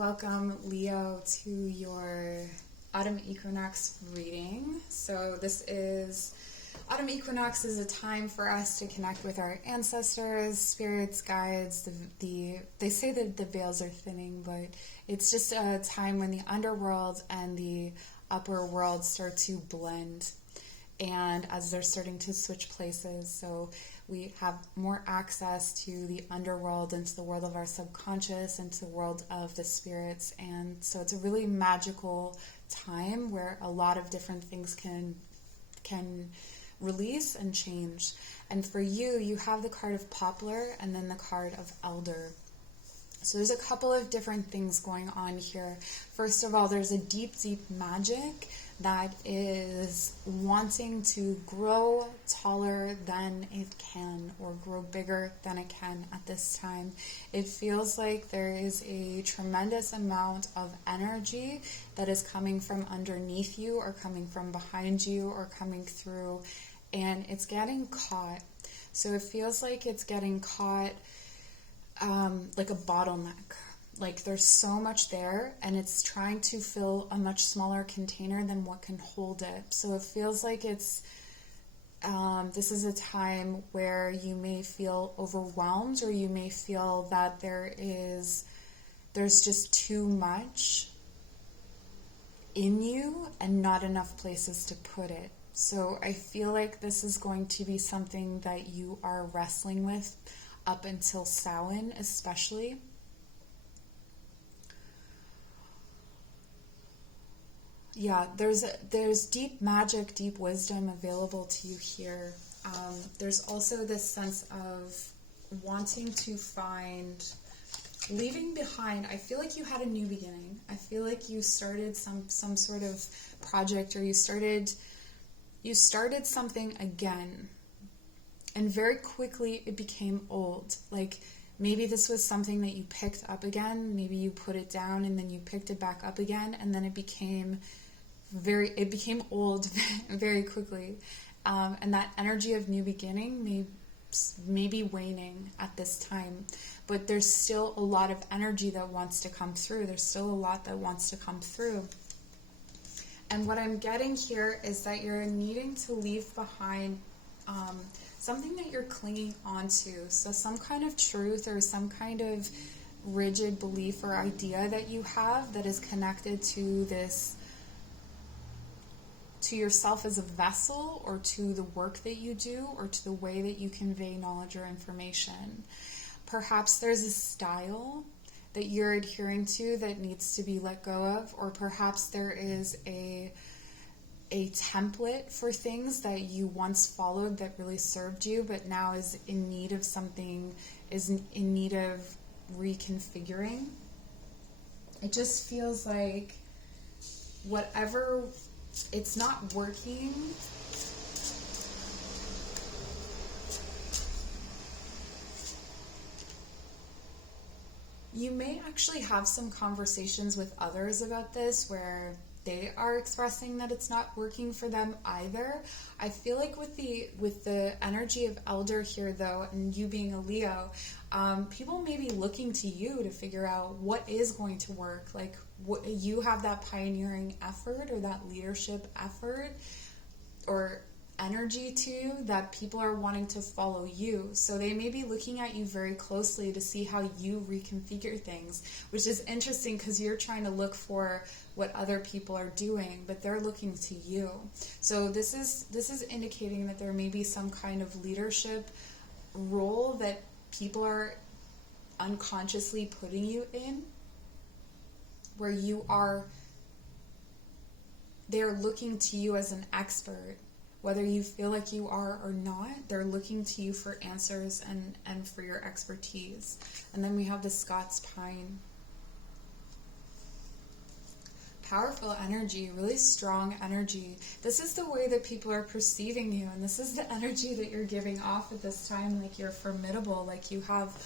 Welcome, Leo, to your Autumn Equinox reading. So this is, Autumn Equinox is a time for us to connect with our ancestors, spirits, guides. They say that the veils are thinning, but it's just a time when the underworld and the upper world start to blend. And as they're starting to switch places, so we have more access to the underworld and to the world of our subconscious and to the world of the spirits. And so it's a really magical time where a lot of different things can release and change. And for you, you have the card of Poplar and then the card of Elder. So there's a couple of different things going on here. First of all, there's a deep, deep magic that is wanting to grow taller than it can or grow bigger than it can at this time. It feels like there is a tremendous amount of energy that is coming from underneath you or coming from behind you or coming through, and it's getting caught. So it feels like it's getting caught like a bottleneck. Like there's so much there and it's trying to fill a much smaller container than what can hold it. So it feels like it's this is a time where you may feel overwhelmed, or you may feel that there's just too much in you and not enough places to put it. So I feel like this is going to be something that you are wrestling with up until Samhain, especially. Yeah, there's deep magic, deep wisdom available to you here. There's also this sense of wanting to leaving behind. I feel like you had a new beginning. I feel like you started some sort of project, or you started something again. And very quickly it became old. Like maybe this was something that you picked up again. Maybe you put it down and then you picked it back up again, and then it became old very quickly. And that energy of new beginning may be waning at this time. But there's still a lot of energy that wants to come through. There's still a lot that wants to come through. And what I'm getting here is that you're needing to leave behind something that you're clinging onto. So some kind of truth or some kind of rigid belief or idea that you have that is connected to yourself as a vessel, or to the work that you do, or to the way that you convey knowledge or information. Perhaps there's a style that you're adhering to that needs to be let go of, or perhaps there is a template for things that you once followed that really served you, but now is in need of reconfiguring. It just feels like whatever, it's not working. You may actually have some conversations with others about this where they are expressing that it's not working for them either. I feel like with the energy of Elder here, though, and you being a Leo, people may be looking to you to figure out what is going to work. Like what, you have that pioneering effort or that leadership effort or energy to that people are wanting to follow you. So they may be looking at you very closely to see how you reconfigure things, which is interesting because you're trying to look for what other people are doing, but they're looking to you. So this is indicating that there may be some kind of leadership role that people are unconsciously putting you in, where they're looking to you as an expert. Whether you feel like you are or not, they're looking to you for answers and for your expertise. And then we have the Scots Pine. Powerful energy, really strong energy. This is the way that people are perceiving you, and this is the energy that you're giving off at this time. Like you're formidable, like you have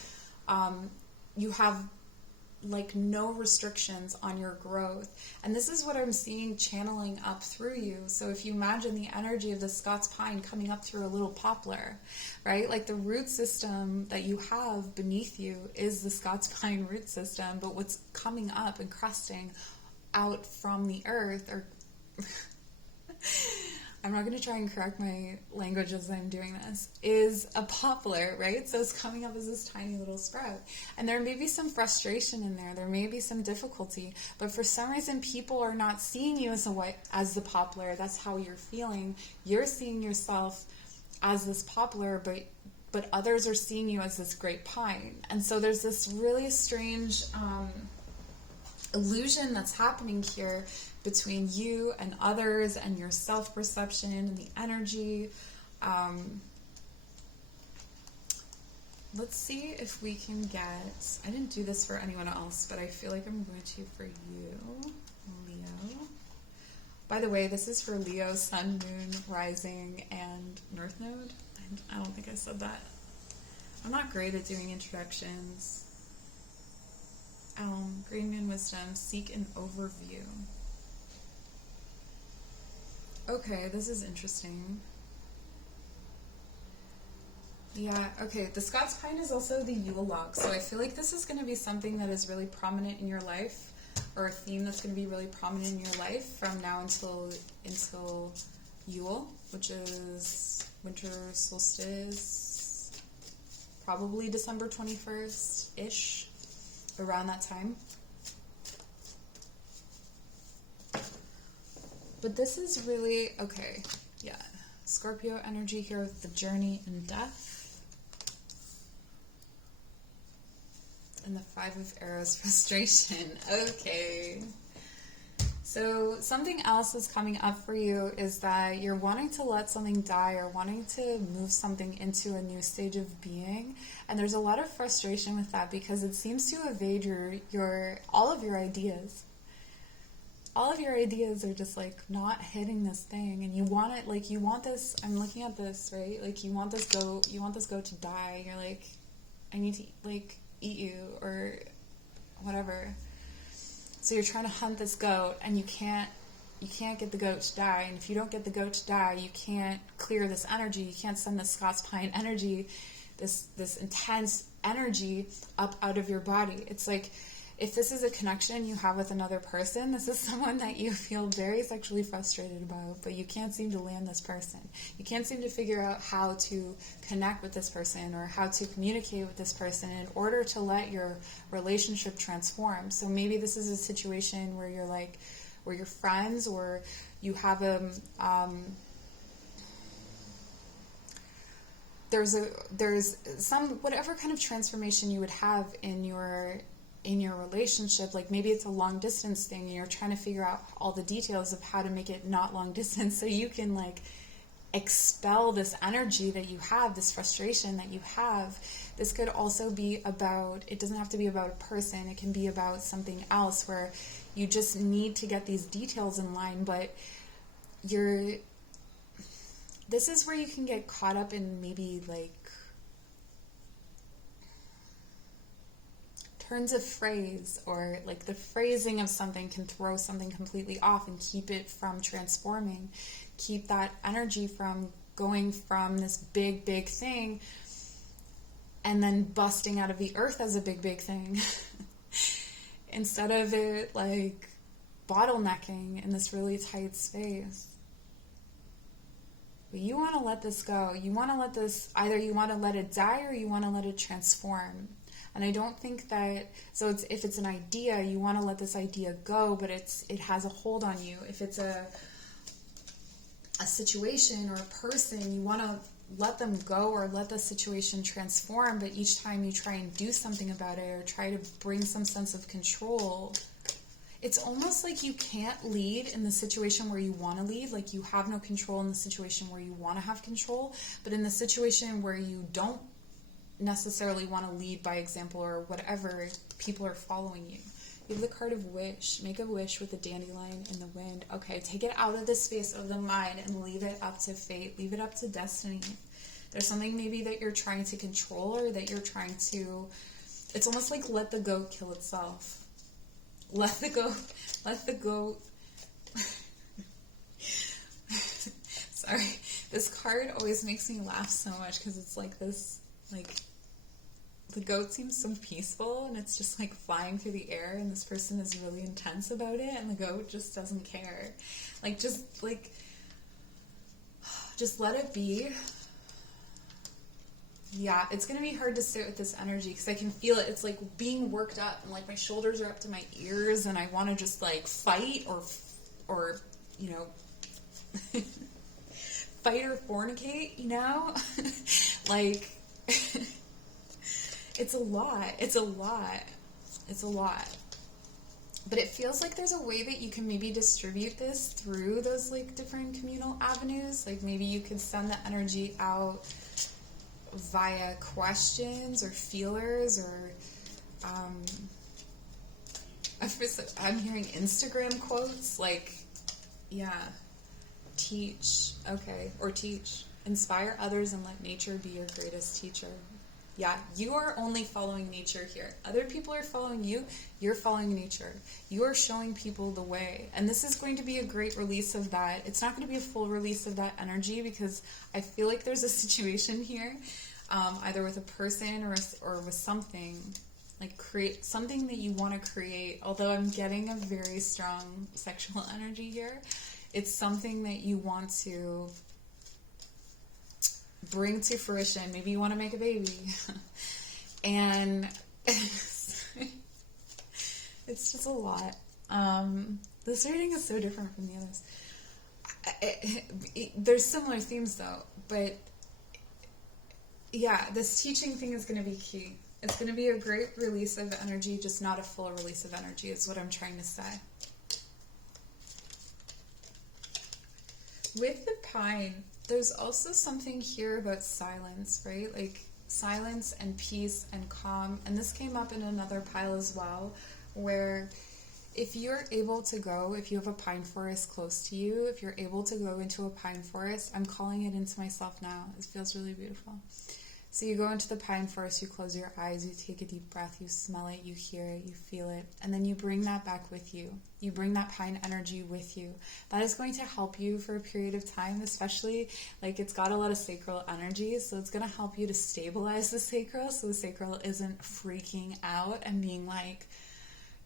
like no restrictions on your growth. And this is what I'm seeing channeling up through you. So if you imagine the energy of the Scots pine coming up through a little poplar, right? Like the root system that you have beneath you is the Scots pine root system, but what's coming up and crusting out from the earth, or I'm not going to try and correct my language as I'm doing this, is a poplar, right? So it's coming up as this tiny little sprout. And there may be some frustration in there. There may be some difficulty. But for some reason, people are not seeing you as the poplar. That's how you're feeling. You're seeing yourself as this poplar, but others are seeing you as this great pine. And so there's this really strange illusion that's happening here between you and others and your self-perception and the energy. Let's see if we can get, I didn't do this for anyone else, but I feel like I'm going to for you, Leo. By the way, this is for Leo, Sun, Moon, Rising, and North Node. I don't think I said that. I'm not great at doing introductions. Green Moon Wisdom, seek an overview. Okay, this is interesting. Yeah, okay, the Scots pine is also the Yule log, so I feel like this is going to be something that is really prominent in your life, or a theme that's going to be really prominent in your life from now until Yule, which is winter solstice, probably December 21st-ish, around that time. But this is really, okay, yeah, Scorpio energy here with the journey and death. And the Five of Arrows, frustration. Okay. So something else is coming up for you is that you're wanting to let something die or wanting to move something into a new stage of being. And there's a lot of frustration with that because it seems to evade all of your ideas. All of your ideas are just like not hitting this thing, and you want it, like you want this, I'm looking at this, right? Like you want this goat to die. You're like, I need to like eat you or whatever. So you're trying to hunt this goat and you can't get the goat to die. And if you don't get the goat to die, you can't clear this energy. You can't send the Scots pine energy, this intense energy up out of your body. It's like, if this is a connection you have with another person, this is someone that you feel very sexually frustrated about, but you can't seem to land this person. You can't seem to figure out how to connect with this person or how to communicate with this person in order to let your relationship transform. So maybe this is a situation where you're friends, or you have there's some, whatever kind of transformation you would have in your relationship. Like maybe it's a long distance thing and you're trying to figure out all the details of how to make it not long distance so you can like expel this energy that you have, this frustration that you have. This could also be about, it doesn't have to be about a person, it can be about something else where you just need to get these details in line, but this is where you can get caught up in maybe like turns of phrase, or like the phrasing of something can throw something completely off and keep it from transforming, keep that energy from going from this big thing and then busting out of the earth as a big thing instead of it like bottlenecking in this really tight space. But you want to let this go. You want to let this, either you want to let it die or you want to let it transform. And I don't think that, so if it's an idea, you want to let this idea go, but it has a hold on you. If it's a situation or a person, you want to let them go or let the situation transform, but each time you try and do something about it or try to bring some sense of control, it's almost like you can't lead in the situation where you want to lead, like you have no control in the situation where you want to have control, but in the situation where you don't necessarily want to lead by example or whatever, people are following you. You have the card of wish. Make a wish with a dandelion in the wind. Okay, take it out of the space of the mind and leave it up to fate. Leave it up to destiny. There's something maybe that you're trying to control or that you're trying to... It's almost like let the goat kill itself. let the goat, sorry, this card always makes me laugh so much because it's like this, like, the goat seems so peaceful and it's just like flying through the air, and this person is really intense about it, and the goat just doesn't care. Just let it be. Yeah, it's going to be hard to sit with this energy because I can feel it. It's like being worked up, and like my shoulders are up to my ears, and I want to just like fight or you know, fight or fornicate, you know? Like, it's a lot. It's a lot. It's a lot. But it feels like there's a way that you can maybe distribute this through those like different communal avenues. Like maybe you could send the energy out via questions or feelers, or I'm hearing Instagram quotes like, yeah, teach, okay, or teach, inspire others and let nature be your greatest teacher. Yeah, you are only following nature here. Other people are following you. You're following nature. You are showing people the way. And this is going to be a great release of that. It's not going to be a full release of that energy because I feel like there's a situation here, either with a person or with something. Like create something that you want to create. Although I'm getting a very strong sexual energy here. It's something that you want to bring to fruition. Maybe you want to make a baby. And it's just a lot. This reading is so different from the others. There's similar themes though, but yeah, this teaching thing is going to be key. It's going to be a great release of energy, just not a full release of energy is what I'm trying to say. With the pine, there's also something here about silence, right? Like silence and peace and calm. And this came up in another pile as well, where if you're able to go, if you have a pine forest close to you, if you're able to go into a pine forest, I'm calling it into myself now. It feels really beautiful. So you go into the pine forest, you close your eyes, you take a deep breath, you smell it, you hear it, you feel it, and then you bring that back with you. You bring that pine energy with you. That is going to help you for a period of time, especially like it's got a lot of sacral energy, so it's going to help you to stabilize the sacral so the sacral isn't freaking out and being like,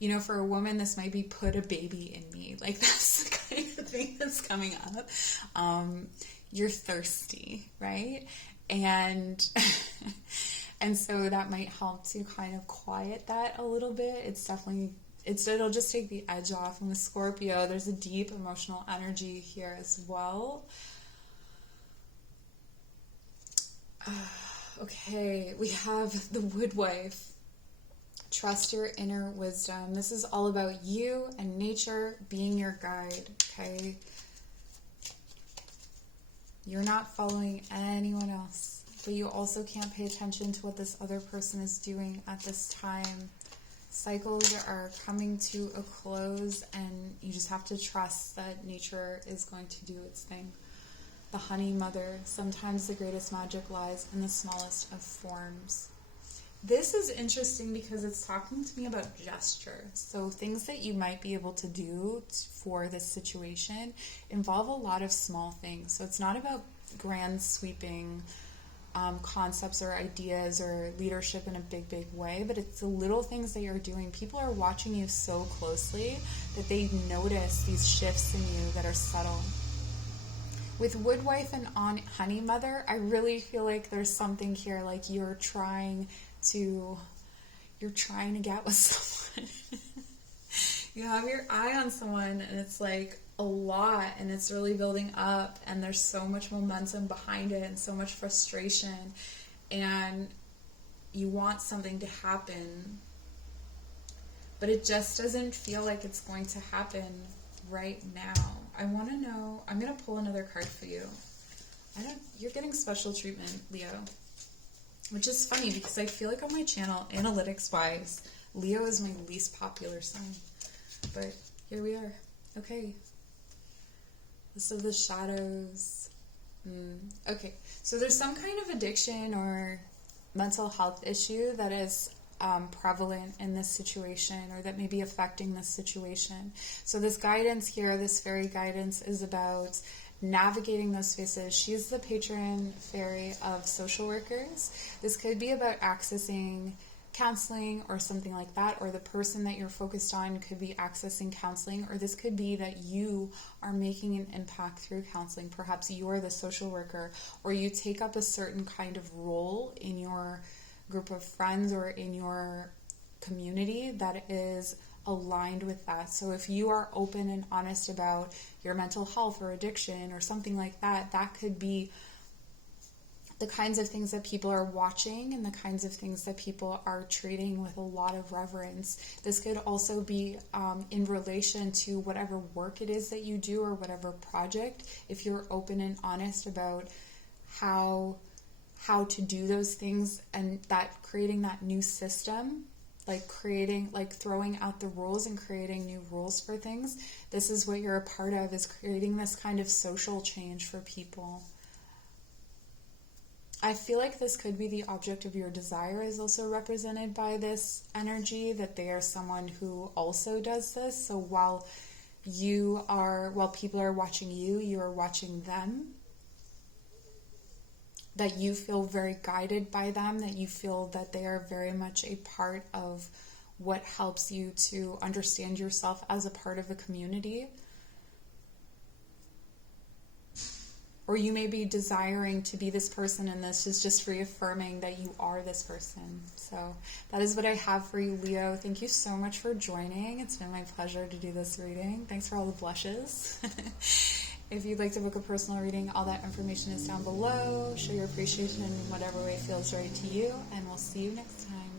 you know, for a woman, this might be put a baby in me. Like that's the kind of thing that's coming up. You're thirsty, right? And so that might help to kind of quiet that a little bit. It'll just take the edge off. And with Scorpio, there's a deep emotional energy here as well. Okay, we have the Woodwife. Trust your inner wisdom. This is all about you and nature being your guide, okay? You're not following anyone else, but you also can't pay attention to what this other person is doing at this time. Cycles are coming to a close, and you just have to trust that nature is going to do its thing. The honey mother, sometimes the greatest magic lies in the smallest of forms. This is interesting because it's talking to me about gesture. So things that you might be able to do for this situation involve a lot of small things. So it's not about grand sweeping concepts or ideas or leadership in a big, big way, but it's the little things that you're doing. People are watching you so closely that they notice these shifts in you that are subtle. With Woodwife and on Honey Mother, I really feel like there's something here, like you're trying to get with someone. You have your eye on someone and it's like a lot and it's really building up and there's so much momentum behind it and so much frustration and you want something to happen, but it just doesn't feel like it's going to happen right now. I want to know, I'm going to pull another card for you. You're getting special treatment, Leo. Which is funny because I feel like on my channel, analytics-wise, Leo is my least popular sign. But here we are. Okay. List of the shadows. Okay. So there's some kind of addiction or mental health issue that is prevalent in this situation, or that may be affecting this situation. So this guidance here, this fairy guidance, is about navigating those spaces. She's the patron fairy of social workers. This could be about accessing counseling or something like that, or the person that you're focused on could be accessing counseling, or this could be that you are making an impact through counseling. Perhaps you're the social worker, or you take up a certain kind of role in your group of friends or in your community that is aligned with that. So if you are open and honest about your mental health or addiction or something like that, that could be the kinds of things that people are watching and the kinds of things that people are treating with a lot of reverence. This could also be in relation to whatever work it is that you do or whatever project. If you're open and honest about how to do those things, and that creating that new system, like throwing out the rules and creating new rules for things, this is what you're a part of, is creating this kind of social change for people. I feel like this could be the object of your desire is also represented by this energy, that they are someone who also does this. So while people are watching you, you are watching them. That you feel very guided by them, that you feel that they are very much a part of what helps you to understand yourself as a part of a community. Or you may be desiring to be this person, and this is just reaffirming that you are this person. So that is what I have for you, Leo. Thank you so much for joining. It's been my pleasure to do this reading. Thanks for all the blushes. If you'd like to book a personal reading, all that information is down below. Show your appreciation in whatever way feels right to you, and we'll see you next time.